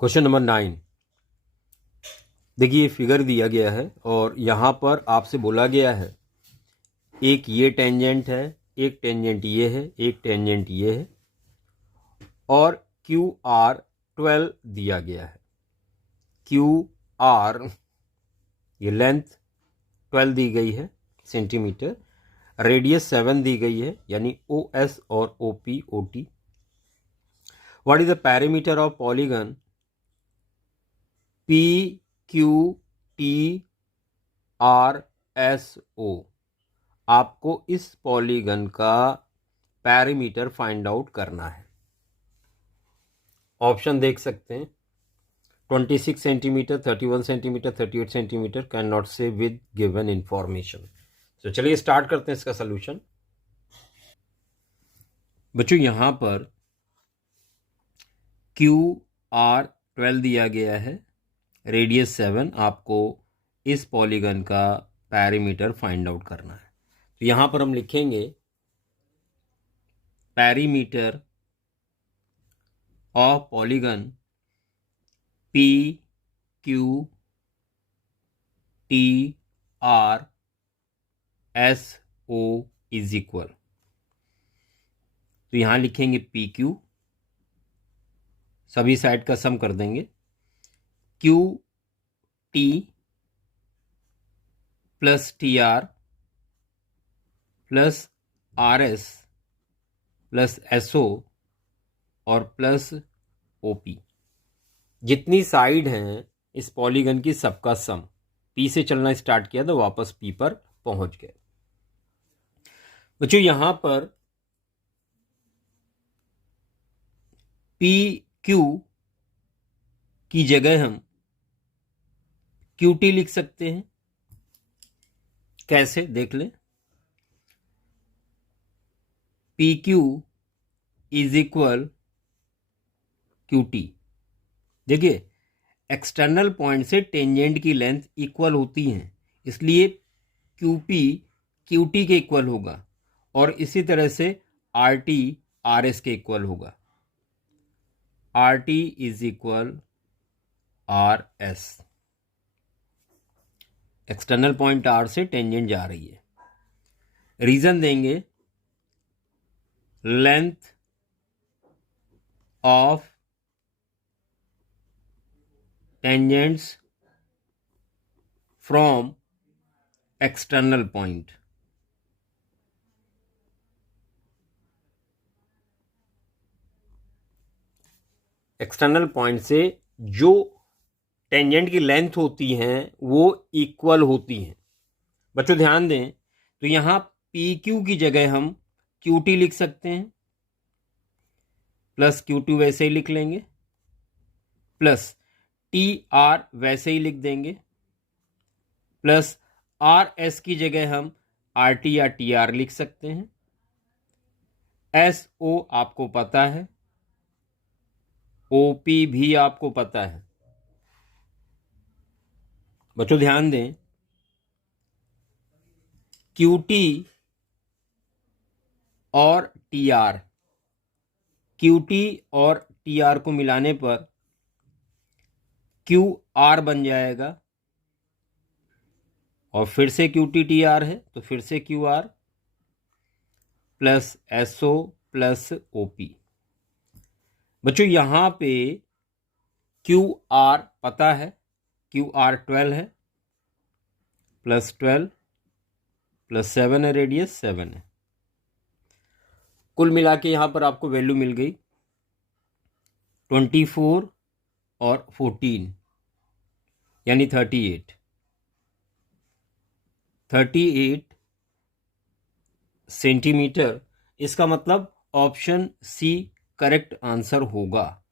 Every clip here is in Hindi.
Question number 9। देखिए फिगर दिया गया है और यहाँ पर आपसे बोला गया है एक ये टेंजेंट है, एक टेंजेंट ये है, एक टेंजेंट ये है और क्यू आर 12 दिया गया है। क्यू आर ये लेंथ 12 दी गई है सेंटीमीटर, रेडियस 7 दी गई है यानी ओ एस और O P O T. What is the parameter of polygon P Q T R S O? आपको इस पॉलीगन का पैरामीटर फाइंड आउट करना है। ऑप्शन देख सकते हैं 26 centimetre, 31 centimetre, 38 centimetre. Can not से विद गिवन इंफॉर्मेशन। तो चलिए स्टार्ट करते हैं इसका सोल्यूशन। बच्चों यहां पर क्यू आर 12 दिया गया है, रेडियस 7। आपको इस पॉलीगन का पैरामीटर फाइंड आउट करना है। तो यहां पर हम लिखेंगे parameter of polygon P Q T R S O is equal. तो यहां लिखेंगे पी क्यू, सभी साइड का सम कर देंगे। Q T plus T R plus R S plus S O और प्लस ओ पी। जितनी साइड हैं इस पॉलीगन की सबका सम। पी से चलना स्टार्ट किया तो वापस पी पर पहुंच गए। बच्चों यहां पर पी क्यू की जगह हम क्यू टी लिख सकते हैं। कैसे देख लें। P Q is equal Q T. देखिए एक्सटर्नल पॉइंट से टेंजेंट की लेंथ इक्वल होती हैं, इसलिए क्यू पी क्यू टी के इक्वल होगा और इसी तरह से आर टी आर एस के इक्वल होगा। R T is equal R S. External point R से टेंजेंट जा रही है। रीजन देंगे length of tangents from external point. External point से जो टेंजेंट की लेंथ होती हैं वो इक्वल होती हैं। बच्चों ध्यान दें तो यहां पी क्यू की जगह हम क्यू टी लिख सकते हैं, प्लस क्यू टू वैसे ही लिख लेंगे, प्लस टी आर वैसे ही लिख देंगे, प्लस आर एस की जगह हम आर टी या टी आर लिख सकते हैं। एस ओ आपको पता है, ओ पी भी आपको पता है। बच्चों ध्यान दें क्यू टी और टी आर, क्यू टी और टी आर को मिलाने पर क्यू आर बन जाएगा और फिर से क्यू टी टी आर है तो फिर से Q R plus S O plus O P. बच्चों यहां पे क्यू आर पता है, क्यू आर 12 है, प्लस 12 प्लस 7 है, रेडियस 7 है। कुल मिला के यहां पर आपको वैल्यू मिल गई 24 और 14 यानी 38। 38 सेंटीमीटर। इसका मतलब ऑप्शन सी करेक्ट आंसर होगा।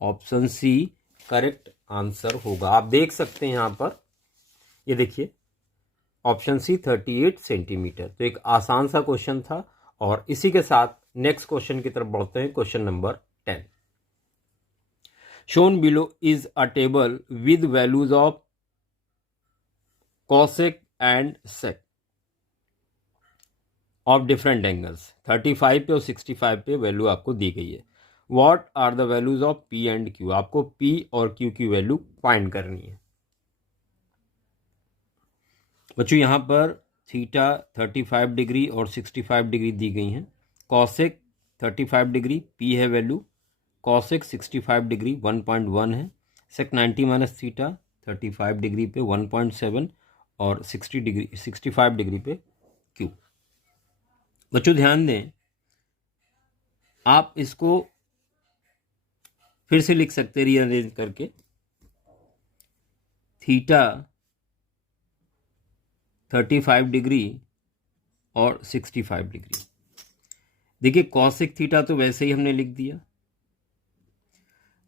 ऑप्शन सी करेक्ट आंसर होगा। आप देख सकते हैं यहां पर, ये देखिए ऑप्शन सी 38 सेंटीमीटर। तो एक आसान सा क्वेश्चन था और इसी के साथ नेक्स्ट क्वेश्चन की तरफ बढ़ते हैं। Question number 10। Shown below is a table with values of cosec and sake of different angles. 35 पे और 65 पे वैल्यू आपको दी गई है। What are the values of P and Q, आपको पी और क्यू की वैल्यू फाइंड करनी है। बच्चों यहाँ पर थीटा 35 डिग्री और 65 डिग्री दी गई हैं। कॉसेक 35 डिग्री पी है वैल्यू, कॉसेक 65 डिग्री 1.1 है, सेक 90 माइनस थीटा 35 डिग्री पे 1.7 और 65 डिग्री पे क्यू। बच्चों ध्यान दें, आप इसको फिर से लिख सकते रीअरेंज करके, थीटा 35 डिग्री और 65 डिग्री। देखिए कॉसेक थीटा तो वैसे ही हमने लिख दिया,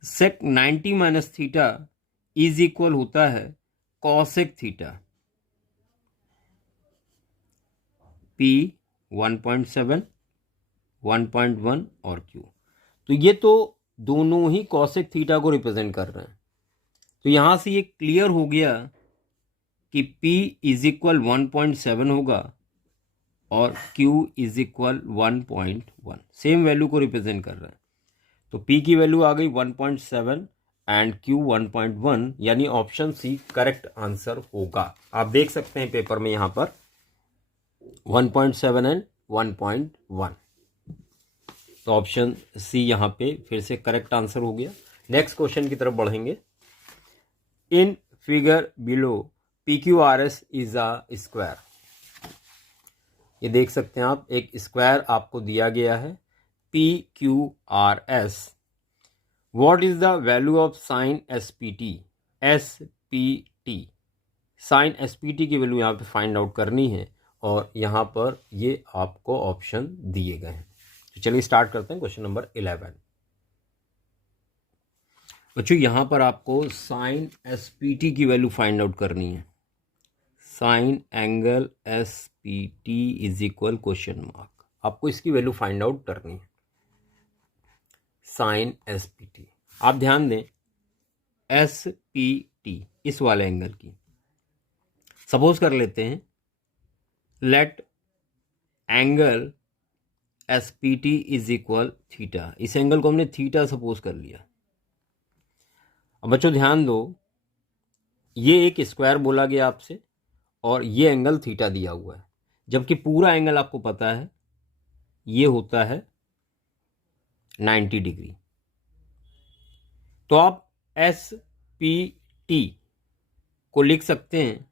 सेक 90 माइनस थीटा इज इक्वल होता है कॉसेक थीटा, पी 1.7, 1.1 और क्यू। तो ये तो दोनों ही कॉसेक थीटा को रिप्रेजेंट कर रहे हैं। तो यहां से ये क्लियर हो गया कि P इज इक्वल 1.7 होगा और Q is equal 1.1, same value को रिप्रेजेंट कर रहा है। तो P की वैल्यू आ गई 1.7 एंड Q 1.1, यानी ऑप्शन सी करेक्ट आंसर होगा। आप देख सकते हैं पेपर में यहाँ पर 1.7 एंड 1.1, तो ऑप्शन सी यहाँ पे फिर से करेक्ट आंसर हो गया। नेक्स्ट क्वेश्चन की तरफ बढ़ेंगे। In figure below PQRS is a square. ये देख सकते हैं आप, एक स्क्वायर आपको दिया गया है PQRS। What is the value of sine SPT? SPT sine SPT की वैल्यू यहाँ पे फाइंड आउट करनी है और यहाँ पर ये आपको ऑप्शन दिए गए हैं। तो चलिए स्टार्ट करते हैं क्वेश्चन नंबर 11। बच्चों यहाँ पर आपको साइन SPT की वैल्यू फाइंड आउट करनी है। Sign angle SPT is equal question mark, आपको इसकी वैल्यू फाइंड आउट करनी है। साइन SPT, आप ध्यान दें, SPT इस वाले एंगल की, सपोज कर लेते हैं let angle SPT is equal theta. इस एंगल को हमने थीटा सपोज कर लिया। अब बच्चों ध्यान दो, ये एक स्क्वायर बोला गया आपसे और ये एंगल थीटा दिया हुआ है, जबकि पूरा एंगल आपको पता है ये होता है 90 डिग्री। तो आप SPT को लिख सकते हैं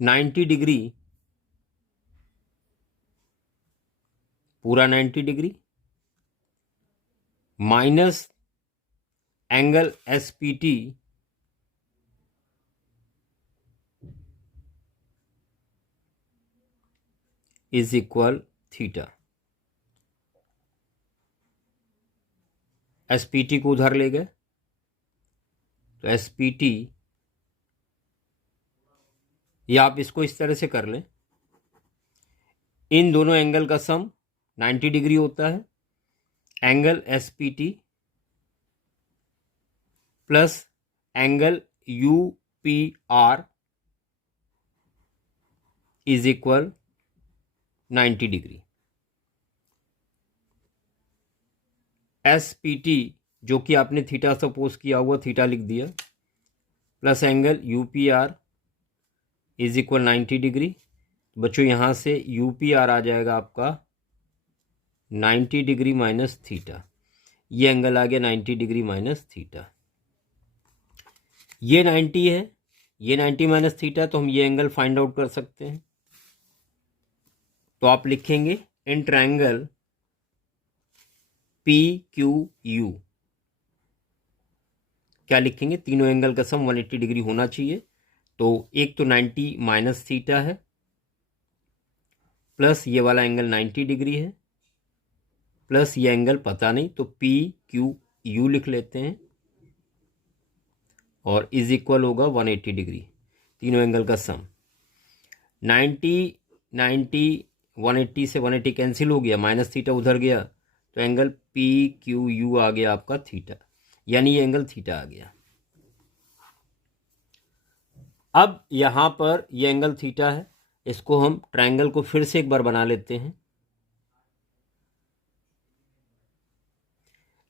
,90 डिग्री, पूरा 90 degree minus angle SPT is equal theta. SPT को उधर ले गए तो SPT, या आप इसको इस तरह से कर लें, इन दोनों एंगल का सम 90 डिग्री होता है। Angle SPT plus angle UPR is equal 90 degree. SPT जो कि आपने थीटा सपोज किया हुआ, थीटा लिख दिया, plus angle UPR is equal 90 degree. बच्चों यहाँ से UPR आ जाएगा आपका 90 डिग्री माइनस थीटा, ये एंगल आ गया 90 डिग्री माइनस थीटा। ये 90 है, ये 90 माइनस थीटा, तो हम ये एंगल फाइंड आउट कर सकते हैं। तो आप लिखेंगे इन ट्रायंगल PQU, क्या लिखेंगे, तीनों एंगल का सम 180 डिग्री होना चाहिए। तो एक तो 90 माइनस थीटा है, प्लस ये वाला एंगल 90 डिग्री है, प्लस ये एंगल पता नहीं, तो PQU लिख लेते हैं और इज इक्वल होगा 180 डिग्री, तीनों एंगल का सम। 90 180 से 180 कैंसिल हो गया, माइनस थीटा उधर गया, तो एंगल PQU आ गया आपका थीटा, यानी ये एंगल थीटा आ गया। अब यहां पर ये एंगल थीटा है, इसको हम ट्रायंगल को फिर से एक बार बना लेते हैं।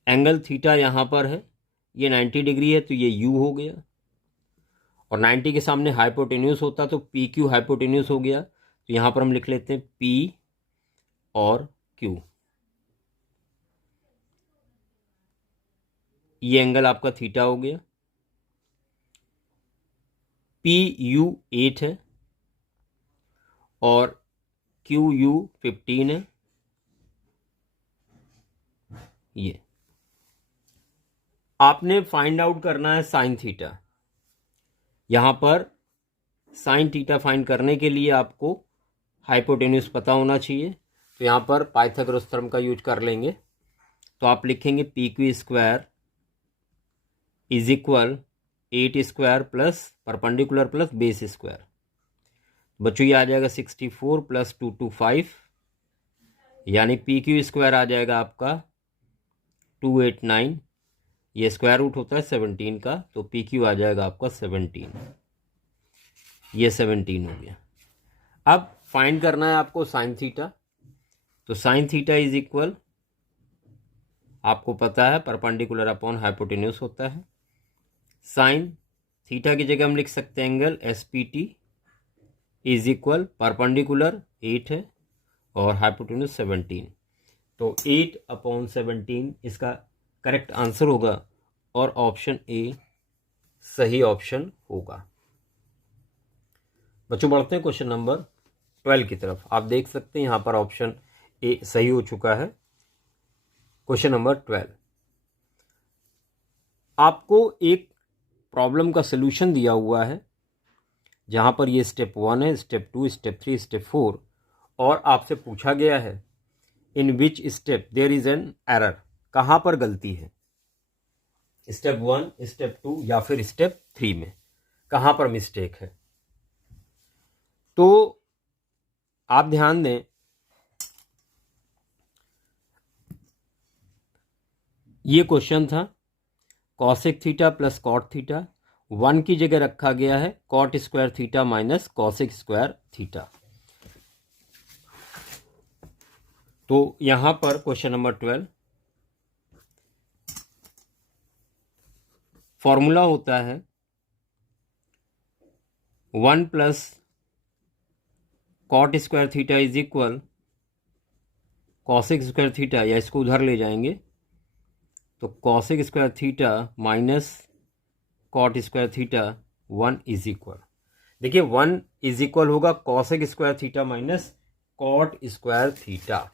एंगल थीटा यहाँ पर है, ये 90 डिग्री है, तो ये यू हो गया, और 90 के सामने हाइपोटेन्यूस होता तो पी क्यू हाइपोटेन्यूस हो गया, तो यहाँ पर हम लिख लेते हैं पी और क्यू। ये एंगल आपका थीटा हो गया। पी यू 8 है और क्यू यू 15 है। ये आपने फाइंड आउट करना है साइन थीटा। यहाँ पर साइन थीटा फाइंड करने के लिए आपको हाइपोटेन्यूस पता होना चाहिए, तो यहाँ पर पाइथागोरस थ्योरम का यूज कर लेंगे। तो आप लिखेंगे P Q square is equal 8 square plus perpendicular plus base square. बच्चों ये आ जाएगा 64 प्लस 225, यानी पी क्यू स्क्वायर आ जाएगा आपका 289। ये स्क्वायर रूट होता है 17 का, तो पी क्यू आ जाएगा आपका 17। ये 17 हो गया। अब फाइंड करना है आपको साइन थीटा। तो साइन थीटा इज इक्वल, आपको पता है परपेंडिकुलर अपॉन हाइपोटेन्यूस होता है। साइन थीटा की जगह हम लिख सकते हैं angle S P T is equal, perpendicular 8 है और हाइपोटेन्यूस 17, तो 8/17 इसका करेक्ट आंसर होगा, और ऑप्शन ए सही ऑप्शन होगा। बच्चों बढ़ते हैं क्वेश्चन नंबर 12 की तरफ। आप देख सकते हैं यहाँ पर ऑप्शन ए सही हो चुका है। क्वेश्चन नंबर 12, आपको एक प्रॉब्लम का सलूशन दिया हुआ है, जहाँ पर ये स्टेप 1 है, स्टेप 2, स्टेप 3, स्टेप 4, और आपसे पूछा गया है in which step there is an error, कहाँ पर गलती है, स्टेप 1, स्टेप 2 या फिर स्टेप 3 में कहाँ पर मिस्टेक है। तो आप ध्यान दें, ये क्वेश्चन था cosec theta plus cot theta, 1 की जगह रखा गया है cot square theta minus cosec square theta. तो यहां पर क्वेश्चन नंबर 12 फॉर्मूला होता है 1 plus cot square theta is equal cosec square theta, या इसको उधर ले जाएंगे तो cosec square theta minus cot square theta 1 is equal. देखिए 1 इज इक्वल होगा cosec square theta minus cot square theta.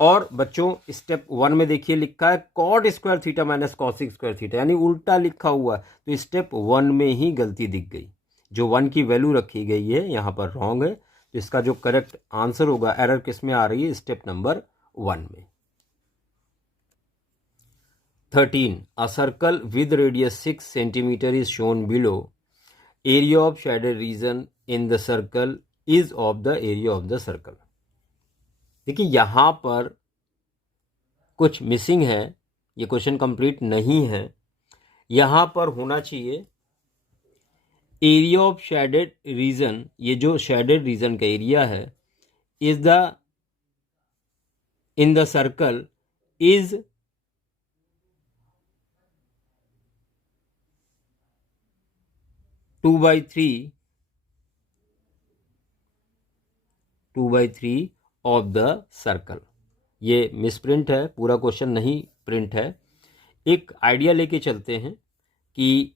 और बच्चों स्टेप 1 में देखिए लिखा है cot square theta minus cosec square theta, यानी उल्टा लिखा हुआ है, तो स्टेप 1 में ही गलती दिख गई। जो 1 की वैल्यू रखी गई है यहाँ पर रॉन्ग है, तो इसका जो करेक्ट आंसर होगा, एरर किस में आ रही है, स्टेप नंबर 1 में। 13, a circle with radius 6 centimeter is shown below. Area of shaded region in the circle is of the area of the circle. देखिए यहाँ पर कुछ मिसिंग है, ये क्वेश्चन कंप्लीट नहीं है। यहाँ पर होना चाहिए एरिया ऑफ शेडेड रीजन, ये जो शेडेड रीजन का एरिया है, is the in the circle is 2/3 of the circle. ये मिसप्रिंट है, पूरा क्वेश्चन नहीं प्रिंट है। एक आइडिया लेके चलते हैं कि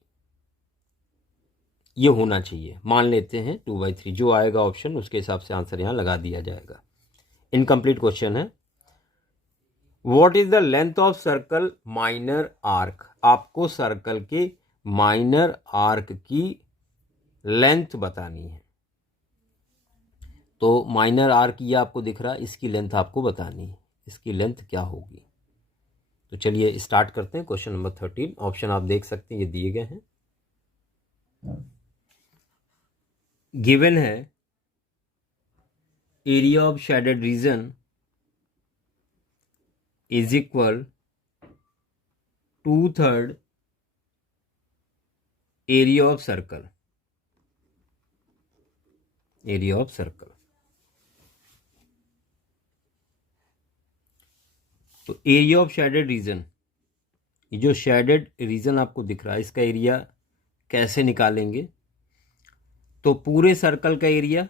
ये होना चाहिए, मान लेते हैं 2/3, जो आएगा ऑप्शन उसके हिसाब से आंसर यहाँ लगा दिया जाएगा। इनकम्प्लीट क्वेश्चन है। What is the length of circle minor arc, आपको सर्कल के माइनर आर्क की लेंथ बतानी है। तो माइनर आर्क ये आपको दिख रहा है, इसकी लेंथ आपको बतानी है, इसकी लेंथ क्या होगी। तो चलिए स्टार्ट करते हैं। क्वेश्चन नंबर 13, ऑप्शन आप देख सकते हैं ये दिए गए हैं। गिवन है area of shaded region is equal 2/3 area of circle. Area of circle. तो एरिया ऑफ शेडेड रीजन, ये जो शेडेड रीजन आपको दिख रहा है इसका एरिया कैसे निकालेंगे? तो पूरे सर्कल का एरिया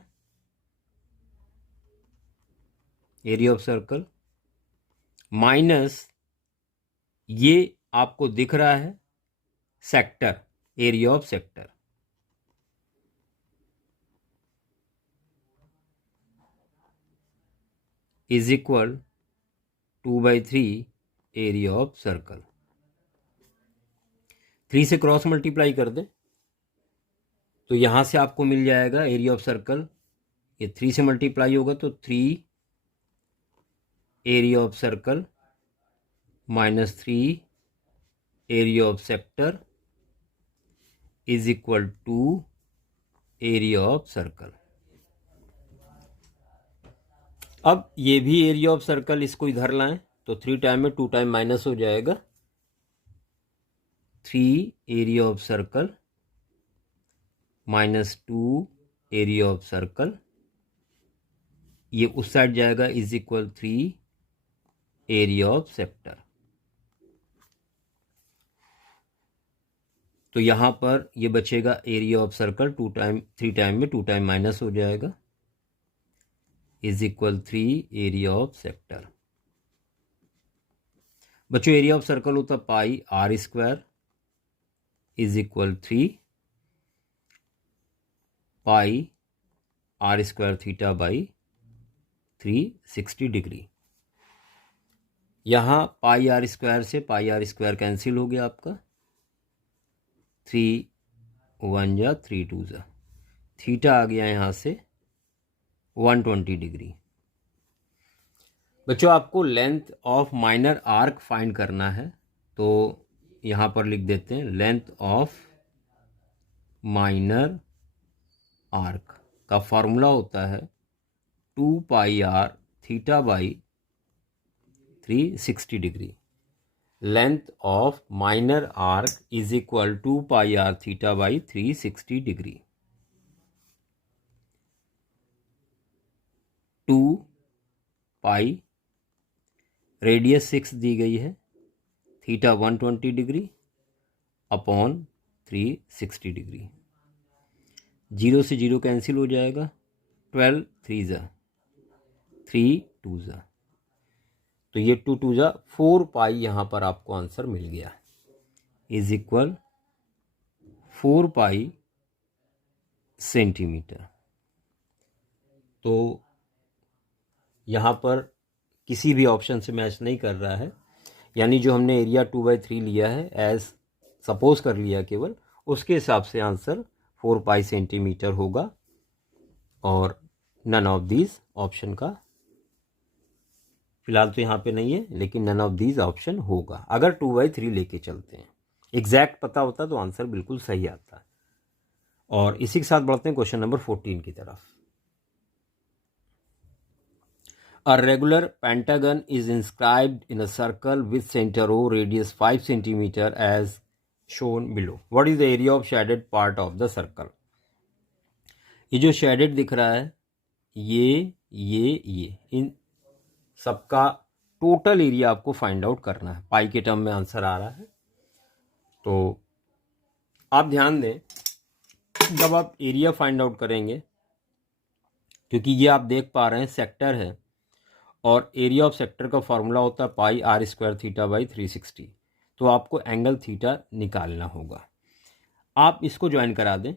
ऑफ सर्कल माइनस ये आपको दिख रहा है sector, area of sector, is equal 2/3 area of circle. 3 से क्रॉस मल्टीप्लाई कर दें तो यहां से आपको मिल जाएगा एरिया ऑफ सर्कल, ये 3 से मल्टीप्लाई होगा तो 3 area of circle minus 3 area of sector is equal to area of circle. अब ये भी एरिया ऑफ सर्कल, इसको इधर लाएं तो 3 टाइम में 2 टाइम माइनस हो जाएगा। 3 area of circle minus 2 area of circle, ये उस साइड जाएगा, is equal 3 area of sector. तो यहां पर ये बचेगा एरिया ऑफ सर्कल 3 टाइम में 2 टाइम माइनस हो जाएगा, is equal 3 area of sector. बच्चों एरिया ऑफ सर्कल होता pi R square is equal 3 pi R square theta by 360 degree. यहाँ पाई आर स्क्वायर से पाई आर स्क्वायर कैंसिल हो गया आपका, 3 1 जा 3 2 जा, थीटा आ गया यहाँ से 120 डिग्री। बच्चों आपको length of minor arc find करना है, तो यहाँ पर लिख देते हैं लेंथ ऑफ माइनर आर्क का फॉर्मूला होता है 2 pi R theta by 360 degree. Length of minor arc is equal 2 pi R theta by 360 degree. 2 pi, radius 6 दी गई है, थीटा 120 डिग्री अपॉन 360 डिग्री। 0 से 0 कैंसिल हो जाएगा, 12 3 जा 3 2 जा, तो ये 2 2 जा 4 पाई यहाँ पर आपको आंसर मिल गया, इज इक्वल 4 पाई सेंटीमीटर। तो यहाँ पर किसी भी ऑप्शन से मैच नहीं कर रहा है, यानी जो हमने एरिया 2/3 लिया है एज सपोज कर लिया केवल, उसके हिसाब से आंसर 4 पाई सेंटीमीटर होगा, और नन ऑफ दीज ऑप्शन का फिलहाल तो यहाँ पे नहीं है, लेकिन नन ऑफ दीज ऑप्शन होगा अगर 2/3 लेके चलते हैं। एग्जैक्ट पता होता तो आंसर बिल्कुल सही आता है। और इसी के साथ बढ़ते हैं क्वेश्चन नंबर 14 की तरफ। A regular pentagon is inscribed in a circle with center O, radius 5 cm as shown below. What is the area of shaded part of the circle? ये जो shaded दिख रहा है, ये इन सबका टोटल एरिया आपको फाइंड आउट करना है। पाई के टर्म में आंसर आ रहा है, तो आप ध्यान दें जब आप एरिया फाइंड आउट करेंगे, क्योंकि ये आप देख पा रहे हैं सेक्टर है, और एरिया ऑफ सेक्टर का फॉर्मूला होता है pi R square theta by 360, तो आपको एंगल थीटा निकालना होगा। आप इसको ज्वाइन करा दें,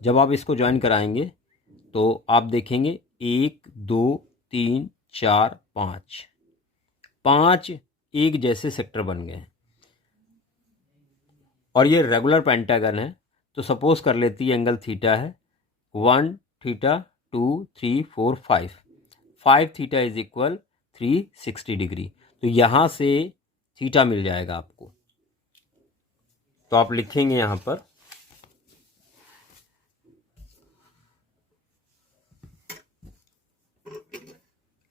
जब आप इसको ज्वाइन कराएंगे तो आप देखेंगे 1 2 3 4 5 एक जैसे सेक्टर बन गए हैं, और ये रेगुलर पेंटागन है, तो सपोज कर लेती है एंगल थीटा है 1 theta 2 3 4 5 theta is equal 360 degree. तो यहाँ से थीटा मिल जाएगा आपको, तो आप लिखेंगे यहाँ पर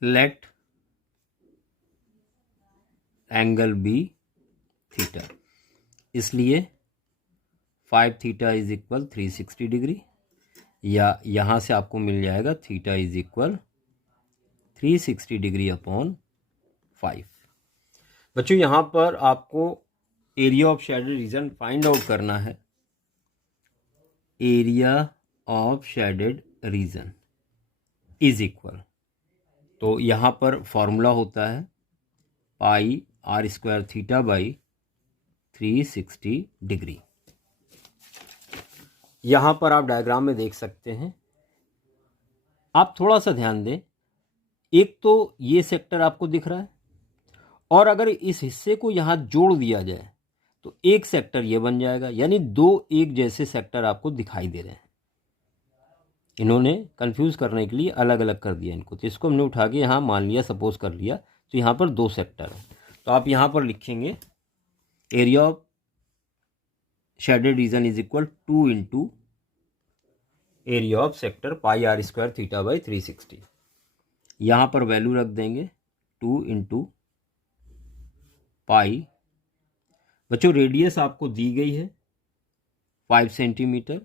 लेट एंगल बी थीटा, इसलिए 5 थीटा इज इक्वल 360 डिग्री। या यहाँ से आपको मिल जाएगा theta is equal 360 degree upon 5। बच्चों यहाँ पर आपको area of shaded region find out करना है। Area of shaded region is equal, तो यहाँ पर फॉर्मूला होता है pi R square theta by 360 degree. यहाँ पर आप डायग्राम में देख सकते हैं। आप थोड़ा सा ध्यान दें, एक तो ये सेक्टर आपको दिख रहा है और अगर इस हिस्से को यहाँ जोड़ दिया जाए तो एक सेक्टर ये बन जाएगा, यानी दो एक जैसे सेक्टर आपको दिखाई दे रहे हैं। इन्होंने कंफ्यूज करने के लिए अलग अलग कर दिया इनको, तो इसको हमने उठा के यहाँ मान लिया, सपोज कर लिया, तो यहाँ पर दो सेक्टर है। तो आप यहाँ पर लिखेंगे area of shaded region is equal 2 into area of sector pi R square theta by 360। यहाँ पर वैल्यू रख देंगे 2 इंटू पाई। बच्चों रेडियस आपको दी गई है 5 सेंटीमीटर,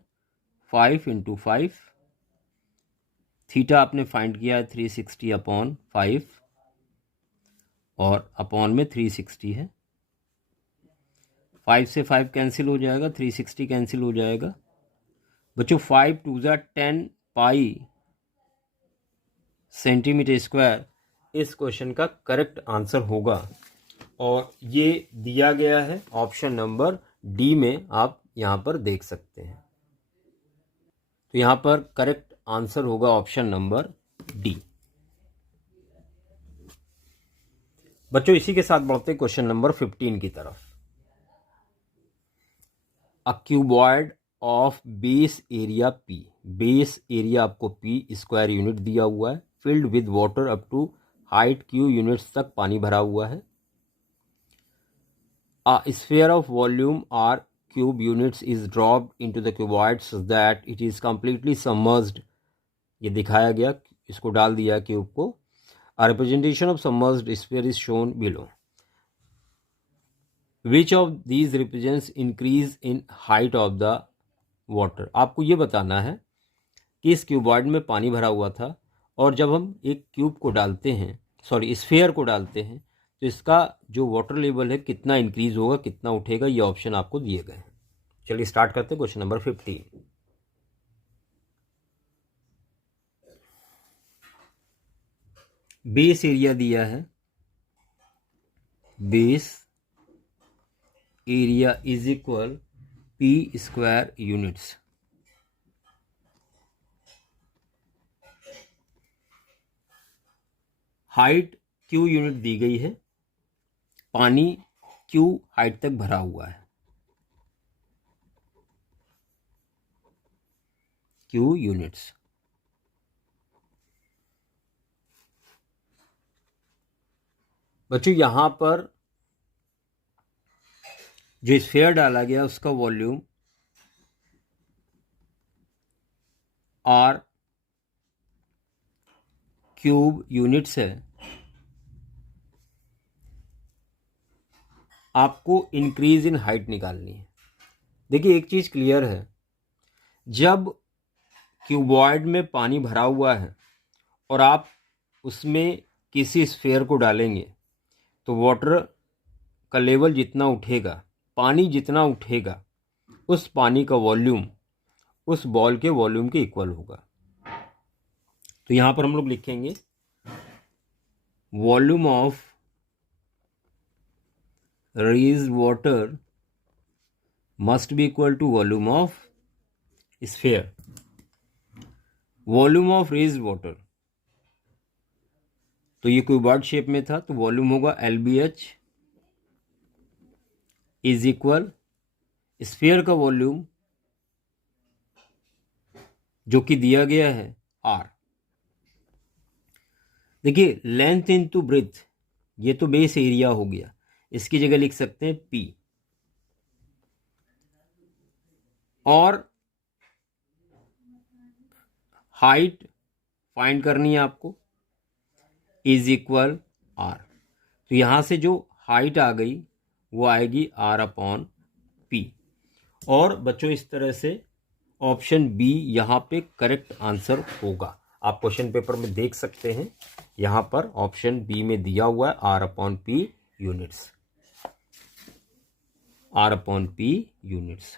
5 इंटू 5, थीटा आपने फाइंड किया है 360 अपॉन 5 और अपॉन में 360 है। 5 से 5 कैंसिल हो जाएगा, 360 कैंसिल हो जाएगा। बच्चों 5 2 ज़ा 10 पाई सेंटीमीटर स्क्वायर इस क्वेश्चन का करेक्ट आंसर होगा और ये दिया गया है ऑप्शन नंबर डी में, आप यहाँ पर देख सकते हैं। तो यहाँ पर करेक्ट आंसर होगा ऑप्शन नंबर डी। बच्चों इसी के साथ बढ़ते क्वेश्चन नंबर 15 की तरफ। A cuboid of base area P, base area आपको पी स्क्वायर यूनिट दिया हुआ है, filled with water up to height Q units तक पानी भरा हुआ है। A sphere of volume R cube units is dropped into the cuboid so that it is completely submerged। ये दिखाया गया, इसको डाल दिया क्यूब को। A representation of submerged sphere is shown below। Which of these represents increase in height of the water? आपको ये बताना है कि इस क्यूबॉइड में पानी भरा हुआ था और जब हम एक क्यूब को डालते हैं, सॉरी स्फीयर को डालते हैं, तो इसका जो वाटर लेवल है कितना इंक्रीज होगा, कितना उठेगा, ये ऑप्शन आपको दिए गए हैं। चलिए स्टार्ट करते हैं क्वेश्चन नंबर 15। बेस एरिया दिया है, base area is equal P square units. Height Q unit दी गई है, पानी क्यू हाइट तक भरा हुआ है, क्यू यूनिट्स। बच्चों यहां पर जो स्फीयर डाला गया उसका वॉल्यूम आर क्यूब यूनिट्स है। आपको इंक्रीज इन हाइट निकालनी है। देखिए एक चीज क्लियर है, जब क्यूबॉइड में पानी भरा हुआ है और आप उसमें किसी स्फीयर को डालेंगे तो वाटर का लेवल जितना उठेगा, पानी जितना उठेगा, उस पानी का वॉल्यूम उस बॉल के वॉल्यूम के इक्वल होगा। तो यहां पर हम लोग लिखेंगे volume of raised water must be equal to volume of sphere। Volume of raised water, तो ये क्यूबॉइड शेप में था तो वॉल्यूम होगा LBH इज इक्वल स्फीयर का वॉल्यूम जो कि दिया गया है R। देखिए लेंथ इनटू ब्रेथ, ये तो बेस एरिया हो गया, इसकी जगह लिख सकते हैं P। और हाइट फाइंड करनी है आपको, इज इक्वल R। तो यहां से जो हाइट आ गई वो आएगी R अपॉन P। और बच्चों इस तरह से ऑप्शन बी यहाँ पे करेक्ट आंसर होगा। आप क्वेश्चन पेपर में देख सकते हैं, यहाँ पर ऑप्शन बी में दिया हुआ है R/P यूनिट्स, R/P यूनिट्स।